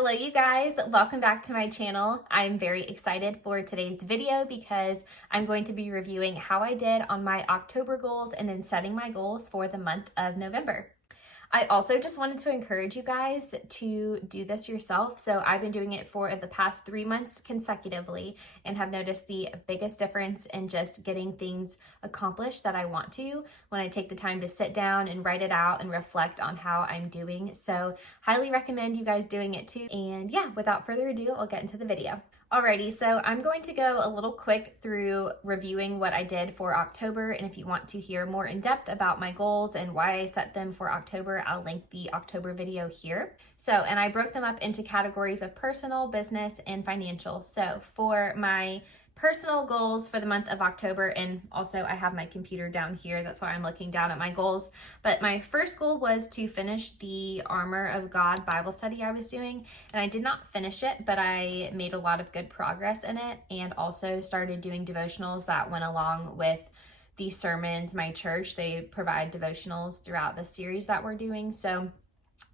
Hello you guys, welcome back to my channel. I'm very excited for today's video because I'm going to be reviewing how I did on my October goals and then setting my goals for the month of November. I also just wanted to encourage you guys to do this yourself. So I've been doing it for the past 3 months consecutively and have noticed the biggest difference in just getting things accomplished that I want to when I take the time to sit down and write it out and reflect on how I'm doing. So highly recommend you guys doing it too. And yeah, without further ado, I'll get into the video. Alrighty, so I'm going to go a little quick through reviewing what I did for October, and if you want to hear more in depth about my goals and why I set them for October, I'll link the October video here. And I broke them up into categories of personal, business, and financial. So for my personal goals for the month of October, and also I have my computer down here, that's why I'm looking down at my goals, but my first goal was to finish the Armor of God Bible study I was doing, and I did not finish it, but I made a lot of good progress in it, and also started doing devotionals that went along with the sermons. My church, they provide devotionals throughout the series that we're doing, so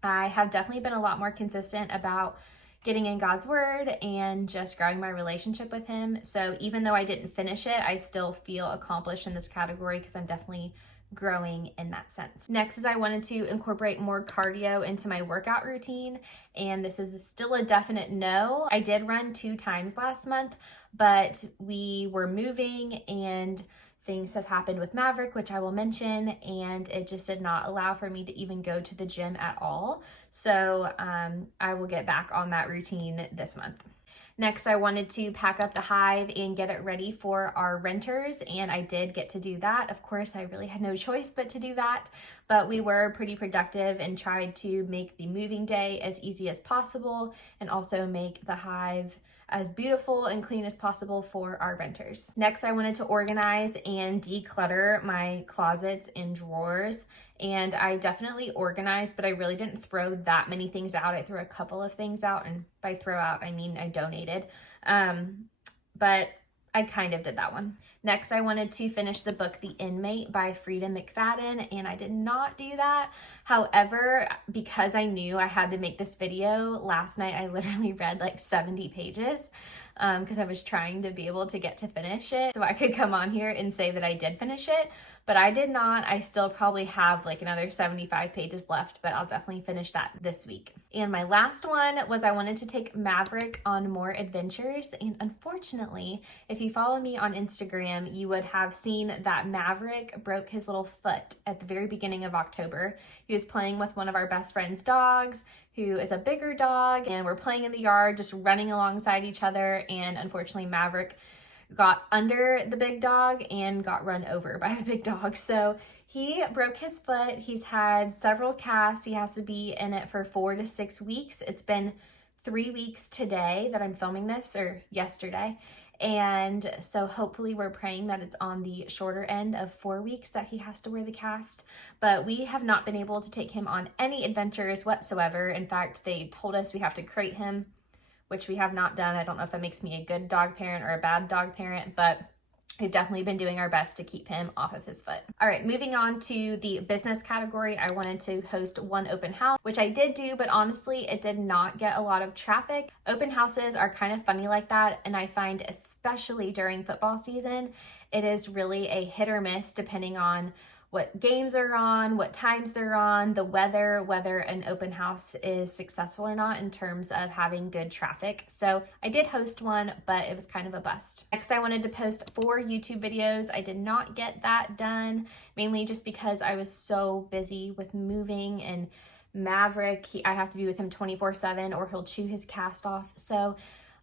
I have definitely been a lot more consistent about getting in God's word and just growing my relationship with him. So even though I didn't finish it, I still feel accomplished in this category because I'm definitely growing in that sense. Next is I wanted to incorporate more cardio into my workout routine, and this is still a definite no. I did run 2 times last month, but we were moving and things have happened with Maverick, which I will mention, and it just did not allow for me to even go to the gym at all. So I will get back on that routine this month. Next, I wanted to pack up the hive and get it ready for our renters, and I did get to do that. Of course, I really had no choice but to do that, but we were pretty productive and tried to make the moving day as easy as possible and also make the hive as beautiful and clean as possible for our renters. Next, I wanted to organize and declutter my closets and drawers, and I definitely organized, but I really didn't throw that many things out. I threw a couple of things out, and by throw out, I mean I donated, but I kind of did that one. Next, I wanted to finish the book The Inmate by Freida McFadden, and I did not do that. However, because I knew I had to make this video, last night I literally read like 70 pages because I was trying to be able to get to finish it so I could come on here and say that I did finish it, but I did not. I still probably have like another 75 pages left, but I'll definitely finish that this week. And my last one was I wanted to take Maverick on more adventures, and unfortunately, if you follow me on Instagram, you would have seen that Maverick broke his little foot at the very beginning of October. He was playing with one of our best friend's dogs, who is a bigger dog, and we're playing in the yard, just running alongside each other, and unfortunately Maverick got under the big dog and got run over by the big dog. So he broke his foot. He's had several casts. He has to be in it for 4 to 6 weeks. It's been 3 weeks today that I'm filming this, or yesterday. And so hopefully we're praying that it's on the shorter end of 4 weeks that he has to wear the cast. But we have not been able to take him on any adventures whatsoever. In fact, they told us we have to crate him, which we have not done. I don't know if that makes me a good dog parent or a bad dog parent, but we've definitely been doing our best to keep him off of his foot. All right, moving on to the business category, I wanted to host one open house, which I did do, but honestly, it did not get a lot of traffic. Open houses are kind of funny like that, and I find especially during football season, it is really a hit or miss depending on what games are on, what times they're on, the weather, whether an open house is successful or not in terms of having good traffic. So I did host one, but it was kind of a bust. Next, I wanted to post 4 YouTube videos. I did not get that done, mainly just because I was so busy with moving and Maverick. I have to be with him 24/7 or he'll chew his cast off. So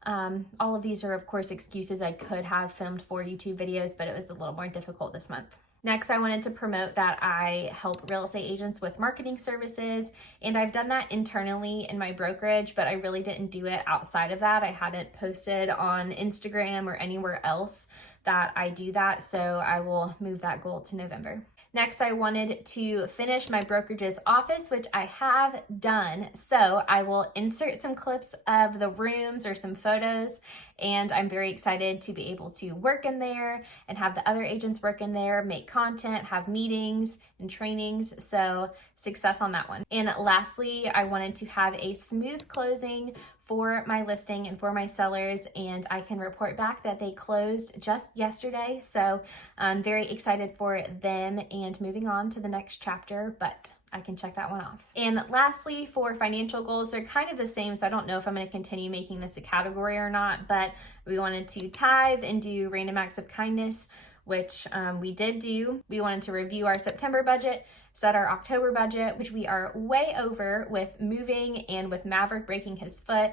all of these are, of course, excuses. I could have filmed 4 YouTube videos, but it was a little more difficult this month. Next, I wanted to promote that I help real estate agents with marketing services, and I've done that internally in my brokerage, but I really didn't do it outside of that. I hadn't posted on Instagram or anywhere else that I do that, so I will move that goal to November. Next, I wanted to finish my brokerage's office, which I have done. So I will insert some clips of the rooms or some photos and I'm very excited to be able to work in there and have the other agents work in there, make content, have meetings and trainings. So success on that one. And lastly, I wanted to have a smooth closing for my listing and for my sellers, and I can report back that they closed just yesterday. So I'm very excited for them and moving on to the next chapter, but I can check that one off. And lastly, for financial goals, they're kind of the same, so I don't know if I'm going to continue making this a category or not, but we wanted to tithe and do random acts of kindness, which we did do. We wanted to review our September budget, set our October budget, which we are way over with moving and with Maverick breaking his foot.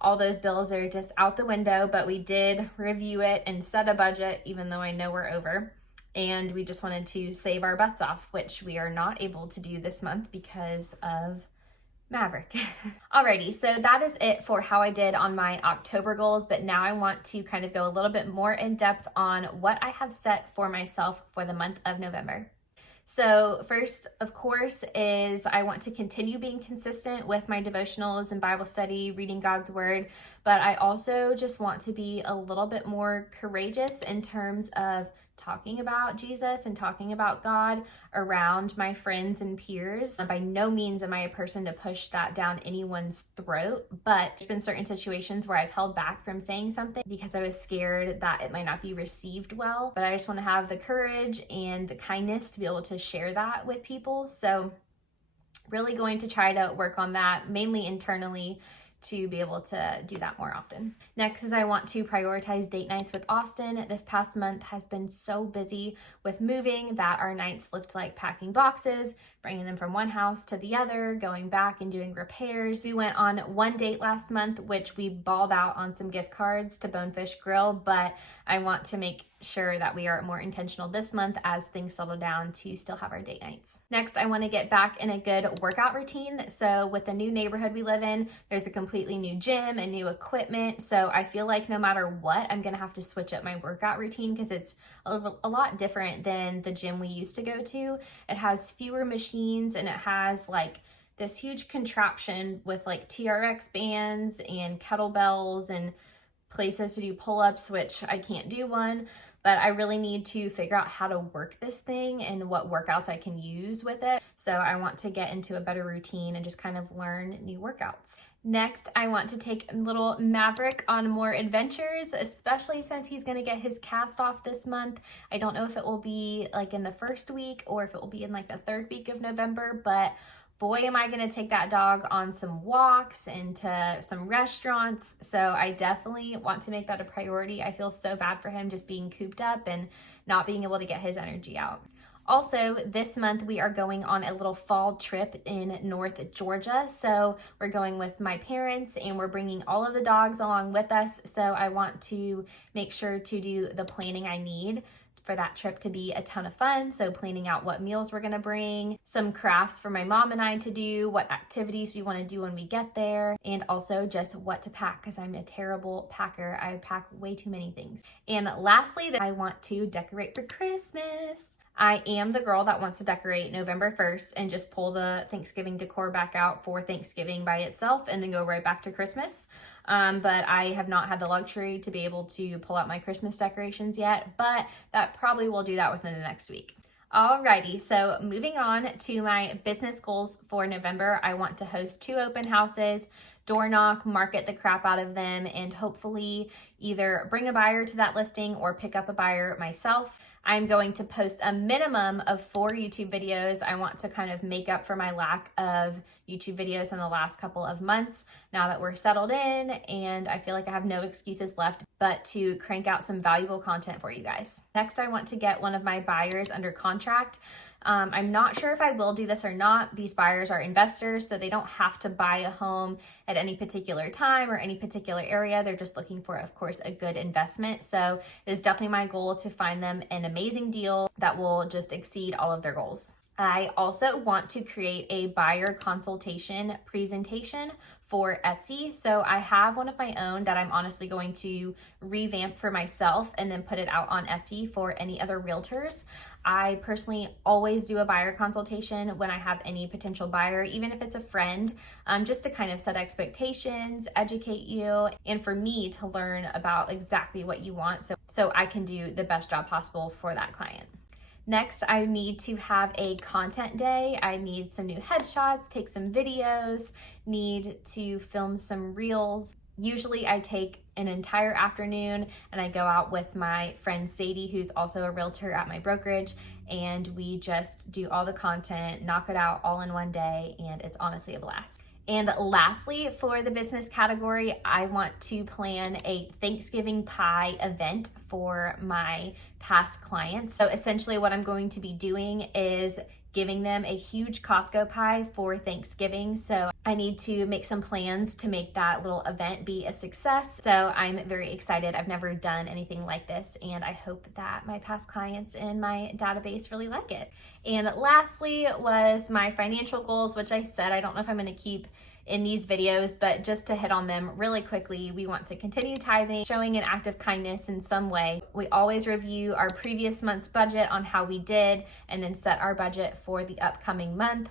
All those bills are just out the window, but we did review it and set a budget, even though I know we're over. And we just wanted to save our butts off, which we are not able to do this month because of Maverick. Alrighty, so that is it for how I did on my October goals, but now I want to kind of go a little bit more in depth on what I have set for myself for the month of November. So first, of course, is I want to continue being consistent with my devotionals and Bible study, reading God's word, but I also just want to be a little bit more courageous in terms of talking about Jesus and talking about God around my friends and peers. By no means am I a person to push that down anyone's throat, but there's been certain situations where I've held back from saying something because I was scared that it might not be received well. But I just want to have the courage and the kindness to be able to share that with people. So really going to try to work on that, mainly internally, to be able to do that more often. Next is I want to prioritize date nights with Austin. This past month has been so busy with moving that our nights looked like packing boxes, bringing them from one house to the other, going back and doing repairs. We went on one date last month, which we balled out on some gift cards to Bonefish Grill, but I want to make sure that we are more intentional this month as things settle down to still have our date nights. Next, I want to get back in a good workout routine. So with the new neighborhood we live in, there's a completely new gym and new equipment. So I feel like no matter what, I'm going to have to switch up my workout routine because it's a lot different than the gym we used to go to. It has fewer machines and it has like this huge contraption with like TRX bands and kettlebells and places to do pull-ups, which I can't do one, but I really need to figure out how to work this thing and what workouts I can use with it. So I want to get into a better routine and just kind of learn new workouts. Next, I want to take little Maverick on more adventures, especially since he's going to get his cast off this month. I don't know if it will be like in the first week or if it will be in like the third week of November, but boy, am I going to take that dog on some walks and to some restaurants. So I definitely want to make that a priority. I feel so bad for him just being cooped up and not being able to get his energy out. Also, this month we are going on a little fall trip in North Georgia. So we're going with my parents and we're bringing all of the dogs along with us. So I want to make sure to do the planning I need for that trip to be a ton of fun. So planning out what meals we're gonna bring, some crafts for my mom and I to do, what activities we wanna do when we get there, and also just what to pack because I'm a terrible packer. I pack way too many things. And lastly, that I want to decorate for Christmas. I am the girl that wants to decorate November 1st and just pull the Thanksgiving decor back out for Thanksgiving by itself and then go right back to Christmas. But I have not had the luxury to be able to pull out my Christmas decorations yet, but that probably will do that within the next week. Alrighty, so moving on to my business goals for November, I want to host 2 open houses, door knock, market the crap out of them, and hopefully either bring a buyer to that listing or pick up a buyer myself. I'm going to post a minimum of 4 YouTube videos. I want to kind of make up for my lack of YouTube videos in the last couple of months now that we're settled in, and I feel like I have no excuses left but to crank out some valuable content for you guys. Next, I want to get one of my buyers under contract. I'm not sure if I will do this or not. These buyers are investors, so they don't have to buy a home at any particular time or any particular area. They're just looking for, of course, a good investment. So it is definitely my goal to find them an amazing deal that will just exceed all of their goals. I also want to create a buyer consultation presentation for Etsy. So I have one of my own that I'm honestly going to revamp for myself and then put it out on Etsy for any other realtors. I personally always do a buyer consultation when I have any potential buyer, even if it's a friend, just to kind of set expectations, educate you, and for me to learn about exactly what you want so I can do the best job possible for that client. Next, I need to have a content day. I need some new headshots, take some videos, need to film some reels. Usually I take an entire afternoon and I go out with my friend Sadie, who's also a realtor at my brokerage, and we just do all the content, knock it out all in one day, and it's honestly a blast. And lastly, for the business category, I want to plan a Thanksgiving pie event for my past clients. So essentially what I'm going to be doing is giving them a huge Costco pie for Thanksgiving. So I need to make some plans to make that little event be a success. So I'm very excited. I've never done anything like this, and I hope that my past clients in my database really like it. And lastly was my financial goals, which I said I don't know if I'm going to keep in these videos, but just to hit on them really quickly, we want to continue tithing, showing an act of kindness in some way. We always review our previous month's budget on how we did, and then set our budget for the upcoming month.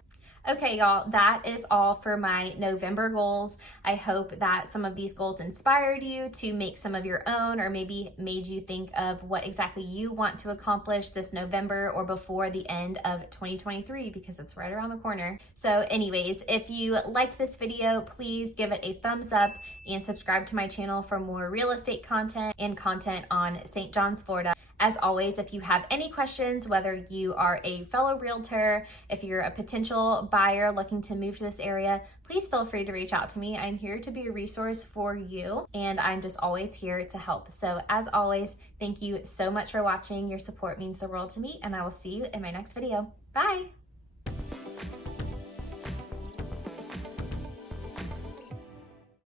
Okay, y'all, that is all for my November goals. I hope that some of these goals inspired you to make some of your own, or maybe made you think of what exactly you want to accomplish this November or before the end of 2023, because it's right around the corner. So anyways, if you liked this video, please give it a thumbs up and subscribe to my channel for more real estate content and content on St. John's, Florida. As always, if you have any questions, whether you are a fellow realtor, if you're a potential buyer looking to move to this area, please feel free to reach out to me. I'm here to be a resource for you, and I'm just always here to help. So as always, thank you so much for watching. Your support means the world to me, and I will see you in my next video. Bye.